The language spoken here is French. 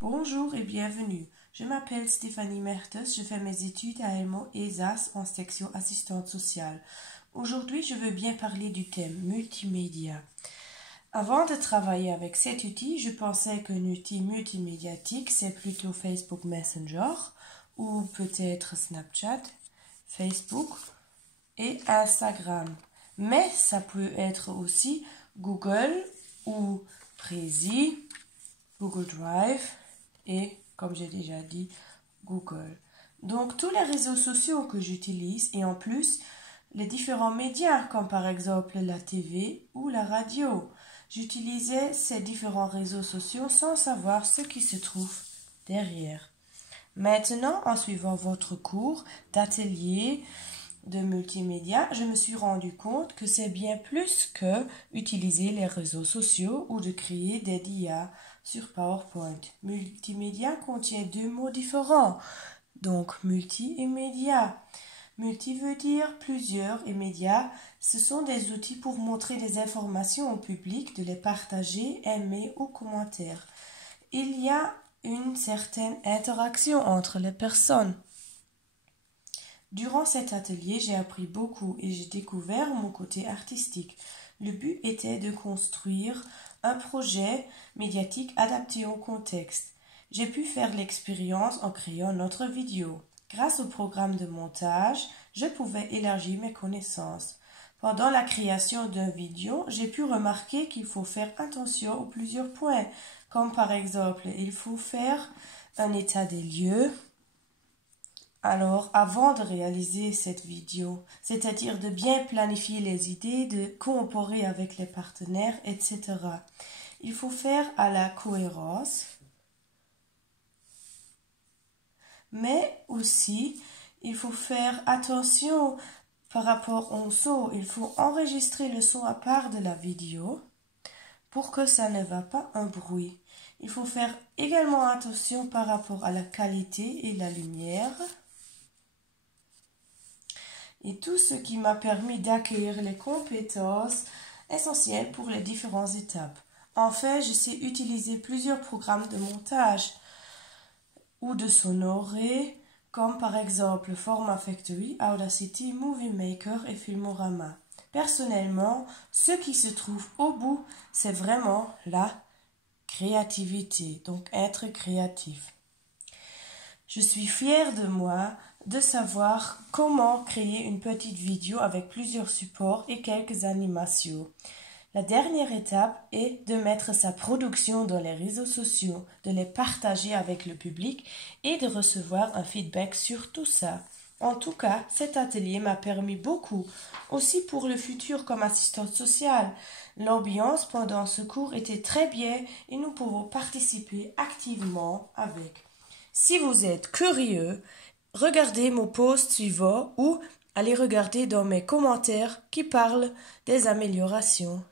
Bonjour et bienvenue. Je m'appelle Stéphanie Mertes, je fais mes études à Elmo ESAS en section assistante sociale. Aujourd'hui, je veux bien parler du thème multimédia. Avant de travailler avec cet outil, je pensais qu'un outil multimédiatique, c'est plutôt Facebook Messenger ou peut-être Snapchat, Facebook et Instagram. Mais ça peut être aussi Google ou Prezi, Google Drive et, comme j'ai déjà dit, Google. Donc, tous les réseaux sociaux que j'utilise et en plus, les différents médias comme par exemple la TV ou la radio. J'utilisais ces différents réseaux sociaux sans savoir ce qui se trouve derrière. Maintenant, en suivant votre cours d'atelier de multimédia, je me suis rendu compte que c'est bien plus que utiliser les réseaux sociaux ou de créer des DIA sur PowerPoint. Multimédia contient deux mots différents, donc multi et média. Multi veut dire plusieurs et média, ce sont des outils pour montrer des informations au public, de les partager, aimer ou commenter. Il y a une certaine interaction entre les personnes. Durant cet atelier, j'ai appris beaucoup et j'ai découvert mon côté artistique. Le but était de construire un projet médiatique adapté au contexte. J'ai pu faire l'expérience en créant notre vidéo. Grâce au programme de montage, je pouvais élargir mes connaissances. Pendant la création d'une vidéo, j'ai pu remarquer qu'il faut faire attention aux plusieurs points, comme par exemple, il faut faire un état des lieux. Alors, avant de réaliser cette vidéo, c'est-à-dire de bien planifier les idées, de coopérer avec les partenaires, etc., il faut faire à la cohérence, mais aussi, il faut faire attention par rapport au son. Il faut enregistrer le son à part de la vidéo pour que ça ne va pas un bruit. Il faut faire également attention par rapport à la qualité et la lumière. Et tout ce qui m'a permis d'acquérir les compétences essentielles pour les différentes étapes. Enfin, je sais utiliser plusieurs programmes de montage ou de sonoré, comme par exemple Forma Factory, Audacity, Movie Maker et Filmorama. Personnellement, ce qui se trouve au bout, c'est vraiment la créativité, donc être créatif. Je suis fière de moi de savoir comment créer une petite vidéo avec plusieurs supports et quelques animations. La dernière étape est de mettre sa production dans les réseaux sociaux, de les partager avec le public et de recevoir un feedback sur tout ça. En tout cas, cet atelier m'a permis beaucoup, aussi pour le futur comme assistante sociale. L'ambiance pendant ce cours était très bien et nous pouvons participer activement avec. Si vous êtes curieux, regardez mon post suivant ou allez regarder dans mes commentaires qui parlent des améliorations.